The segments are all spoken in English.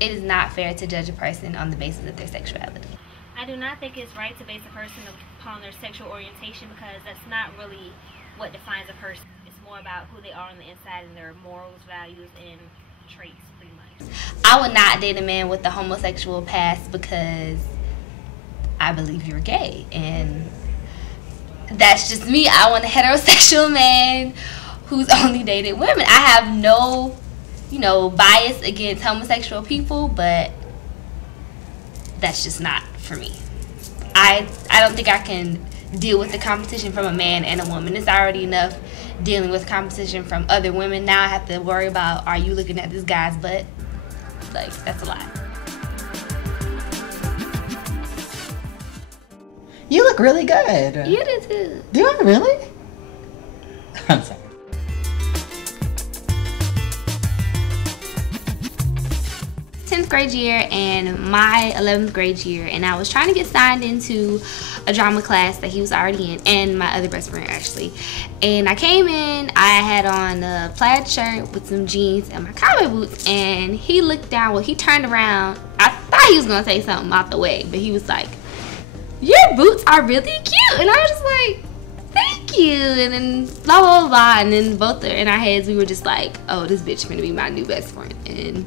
it is not fair to judge a person on the basis of their sexuality. I do not think it's right to base a person upon their sexual orientation, because that's not really what defines a person. It's more about who they are on the inside and their morals, values, and traits, pretty much. I would not date a man with a homosexual past because I believe you're gay, and that's just me. I want a heterosexual man who's only dated women. I have no, bias against homosexual people, but that's just not for me. I don't think I can deal with the competition from a man and a woman. It's already enough dealing with competition from other women. Now I have to worry about, are you looking at this guy's butt? Like, that's a lot. You look really good. You do too. Do I really? I'm sorry. Grade year and my 11th grade year, and I was trying to get signed into a drama class that he was already in, and my other best friend actually. And I came in, I had on a plaid shirt with some jeans and my cowboy boots, and he looked down, well, he turned around. I thought he was gonna say something out the way, but he was like, "Your boots are really cute," and I was just like, "Thank you," and then blah blah blah, and then both in our heads we were just like, "Oh, this bitch gonna be my new best friend," and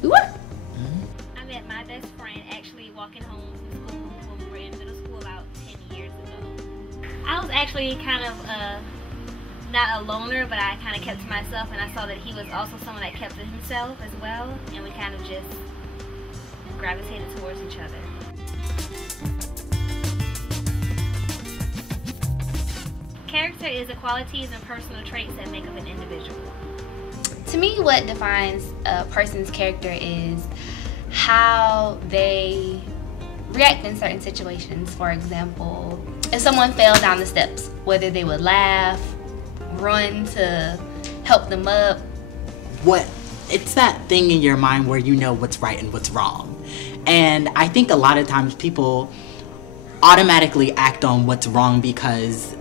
we were. My best friend actually walking home from school when we were in middle school about 10 years ago. I was actually kind of not a loner, but I kind of kept to myself, and I saw that he was also someone that kept to himself as well, and we kind of just gravitated towards each other. Character is the qualities and personal traits that make up an individual. To me, what defines a person's character is how they react in certain situations. For example, if someone fell down the steps, whether they would laugh, run to help them up. It's that thing in your mind where you know what's right and what's wrong. And I think a lot of times people automatically act on what's wrong because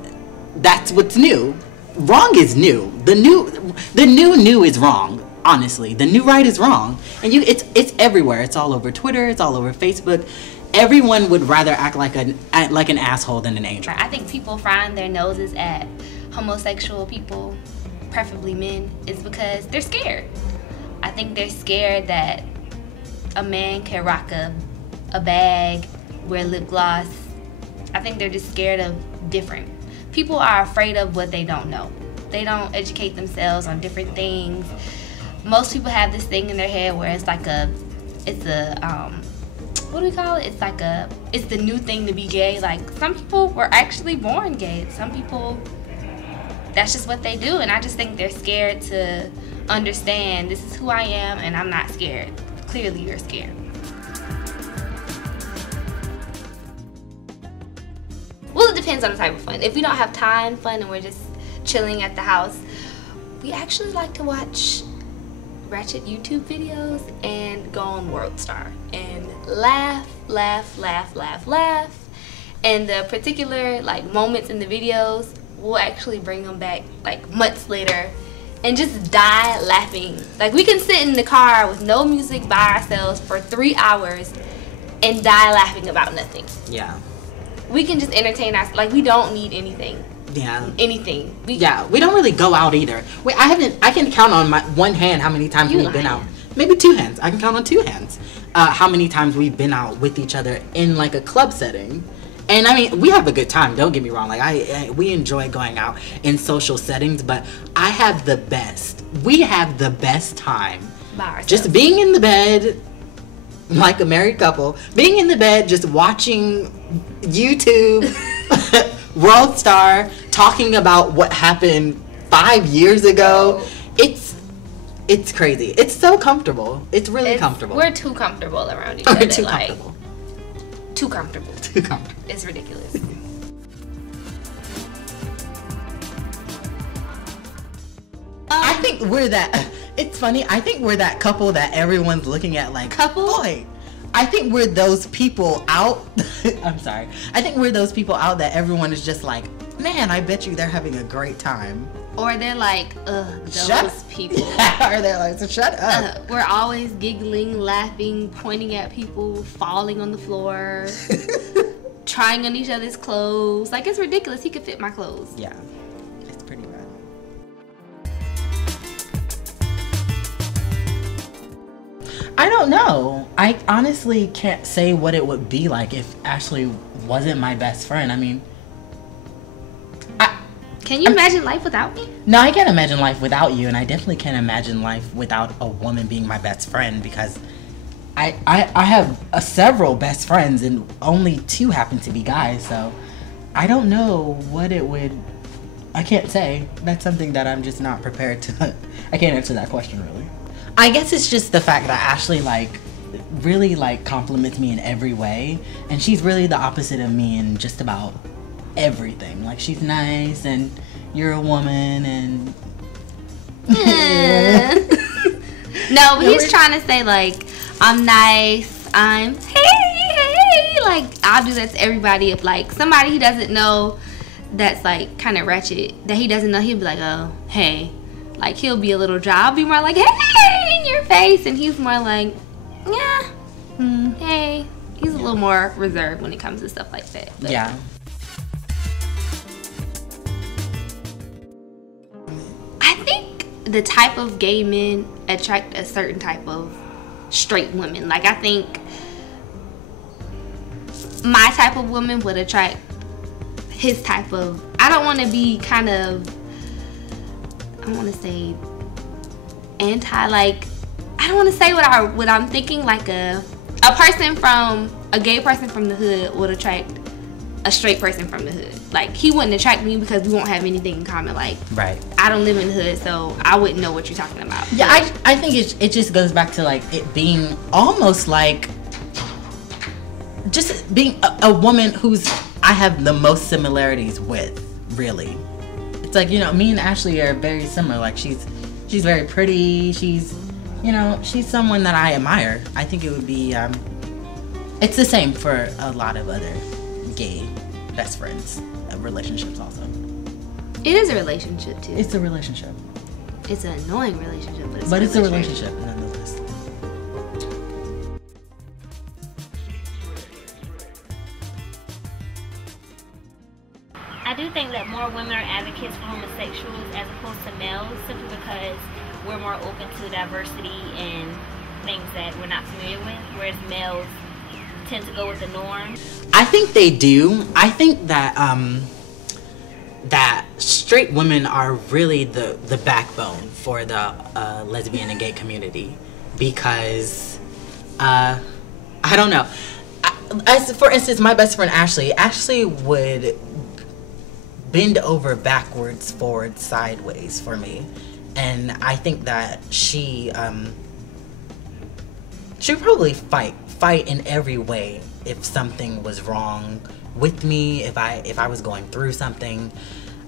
that's what's new. Wrong is new. The new is wrong. Honestly, the new right is wrong, and it's everywhere. It's all over Twitter. It's all over Facebook. Everyone would rather act like an asshole than an angel. I think people frying their noses at homosexual people, preferably men, is because they're scared. I think they're scared that a man can rock a bag, wear lip gloss. I think they're just scared of different. People are afraid of what they don't know. They don't educate themselves on different things. Most people have this thing in their head where it's like what do we call it? It's the new thing to be gay. Like, some people were actually born gay. Some people, that's just what they do. And I just think they're scared to understand, this is who I am and I'm not scared. Clearly you're scared. Well, it depends on the type of fun. If we don't have time fun and we're just chilling at the house, we actually like to watch ratchet YouTube videos and go on World Star and laugh, and the particular moments in the videos, we'll actually bring them back months later and just die laughing. Like, we can sit in the car with no music by ourselves for 3 hours and die laughing about nothing. Yeah. We can just entertain ourselves. We don't need anything. Yeah. Anything. We don't really go out either. Wait, I can count on my one hand how many times we've been out. Maybe 2 hands. I can count on 2 hands. How many times we've been out with each other in a club setting. And I mean, we have a good time, don't get me wrong. We enjoy going out in social settings, but we have the best time by ourselves. Just being in the bed, like a married couple, being in the bed just watching YouTube, World Star, talking about what happened 5 years ago. It's crazy. It's so comfortable. It's really comfortable. We're too comfortable around each other. Too comfortable. Too comfortable. Too comfortable. It's ridiculous. I think we're that. It's funny. I think we're that couple that everyone's looking at couple. Boy, I think we're those people out. I'm sorry. I think we're those people out that everyone is just like, man, I bet you they're having a great time. Or they're like, ugh, those people. Or they're like, so shut up. We're always giggling, laughing, pointing at people, falling on the floor, trying on each other's clothes. Like, it's ridiculous. He could fit my clothes. Yeah, it's pretty bad. I don't know. I honestly can't say what it would be like if Ashley wasn't my best friend. I mean, can you imagine life without me? No, I can't imagine life without you, and I definitely can't imagine life without a woman being my best friend, because I have several best friends, and only 2 happen to be guys, so I don't know what it would... I can't say. That's something that I'm just not prepared to... I can't answer that question, really. I guess it's just the fact that Ashley, like, really, like, compliments me in every way, and she's really the opposite of me in just about everything. Like, she's nice, and you're a woman, and no, but he's trying to say, like, I'm nice, I'm hey, like, I'll do that to everybody. If, like, somebody he doesn't know that's, like, kind of ratchet, that he doesn't know, he'll be like, oh, hey. Like, he'll be a little dry. I'll be more like, hey, in your face, and he's more like, yeah, hey. He's a little more reserved when it comes to stuff like that. But. Yeah. The type of gay men attract a certain type of straight women. Like, I think my type of woman would attract his type of... I don't want to be kind of... I want to say anti, like... I don't want to say what I'm thinking. Like, a person from... A gay person from the hood would attract a straight person from the hood. Like, he wouldn't attract me because we won't have anything in common. Like, right. I don't live in the hood, so I wouldn't know what you're talking about. Yeah, I think it just goes back to, like, it being almost like just being a woman who's I have the most similarities with, really. It's like, you know, me and Ashley are very similar. Like, she's very pretty. She's, you know, she's someone that I admire. I think it would be it's the same for a lot of other gay best friends. Relationships also. It is a relationship too. It's a relationship. It's an annoying relationship, but it's a relationship nonetheless. I do think that more women are advocates for homosexuals as opposed to males, simply because we're more open to diversity and things that we're not familiar with, whereas males tend to go with the norm. I think they do. I think that that straight women are really the backbone for the lesbian and gay community, because I don't know. As for instance, my best friend Ashley would bend over backwards, forward, sideways for me, and I think that she would probably fight in every way if something was wrong with me, if I was going through something.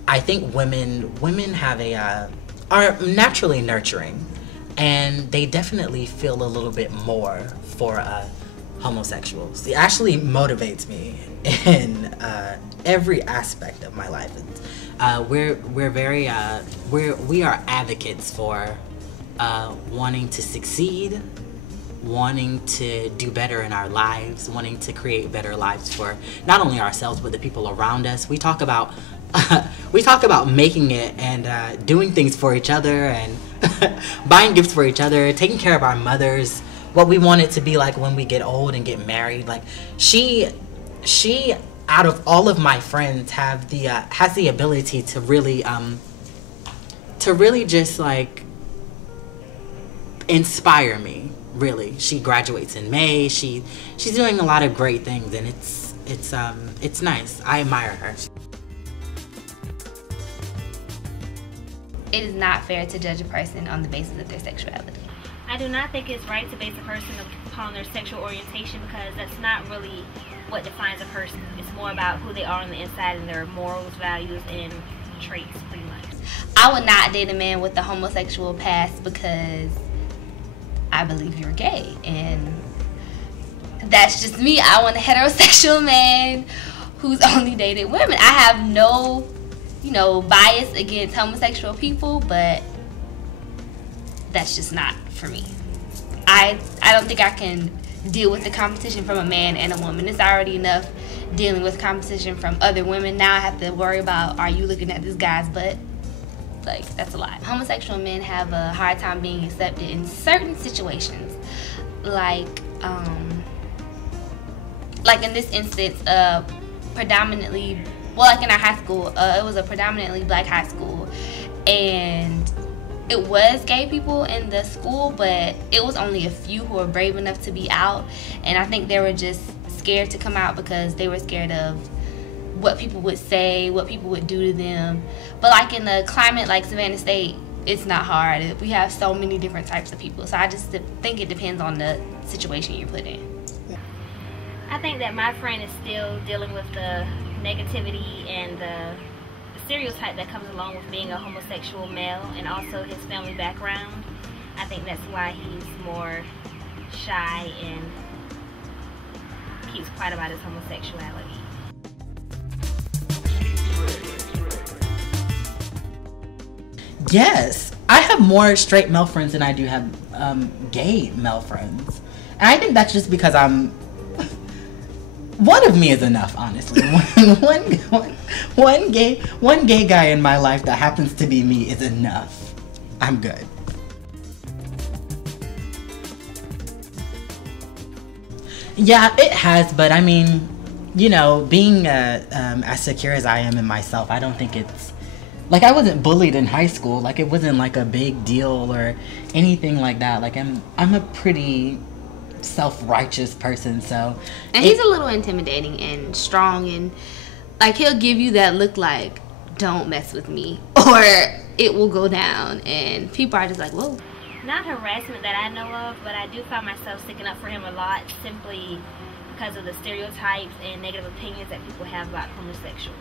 I think women have are naturally nurturing, and they definitely feel a little bit more for homosexuals. It actually motivates me in every aspect of my life. We are advocates for wanting to succeed, wanting to do better in our lives, wanting to create better lives for not only ourselves but the people around us. We talk about making it and doing things for each other and buying gifts for each other, taking care of our mothers, what we want it to be like when we get old and get married. Like, she out of all of my friends has the ability to really just like inspire me. Really, she graduates in May. She's doing a lot of great things, and it's nice. I admire her. It is not fair to judge a person on the basis of their sexuality. I do not think it's right to base a person upon their sexual orientation, because that's not really what defines a person. It's more about who they are on the inside and their morals, values, and traits, pretty much. I would not date a man with a homosexual past because I believe you're gay, and that's just me. I want a heterosexual man who's only dated women. I have no you know, biased against homosexual people, but that's just not for me. I don't think I can deal with the competition from a man and a woman. It's already enough dealing with competition from other women. Now I have to worry about, are you looking at this guy's butt? Like, that's a lot. Homosexual men have a hard time being accepted in certain situations. Like in this instance, predominantly, well, like in our high school, it was a predominantly black high school, and it was gay people in the school, but it was only a few who were brave enough to be out, and I think they were just scared to come out because they were scared of what people would say, what people would do to them. But like in a climate like Savannah State, it's not hard. We have so many different types of people, so I just think it depends on the situation you're put in. I think that my friend is still dealing with the negativity and the stereotype that comes along with being a homosexual male, and also his family background. I think that's why he's more shy and keeps quiet about his homosexuality. Yes, I have more straight male friends than I do have gay male friends, and I think that's just because one of me is enough, honestly. One gay guy in my life that happens to be me is enough. I'm good. Yeah, it has, but I mean, you know, being as secure as I am in myself, I don't think it's like, I wasn't bullied in high school. Like, it wasn't like a big deal or anything like that. Like, I'm a pretty self-righteous person, so. And he's a little intimidating and strong, and like, he'll give you that look like, don't mess with me, or it will go down, and people are just like, whoa. Not harassment that I know of, but I do find myself sticking up for him a lot simply because of the stereotypes and negative opinions that people have about homosexuals.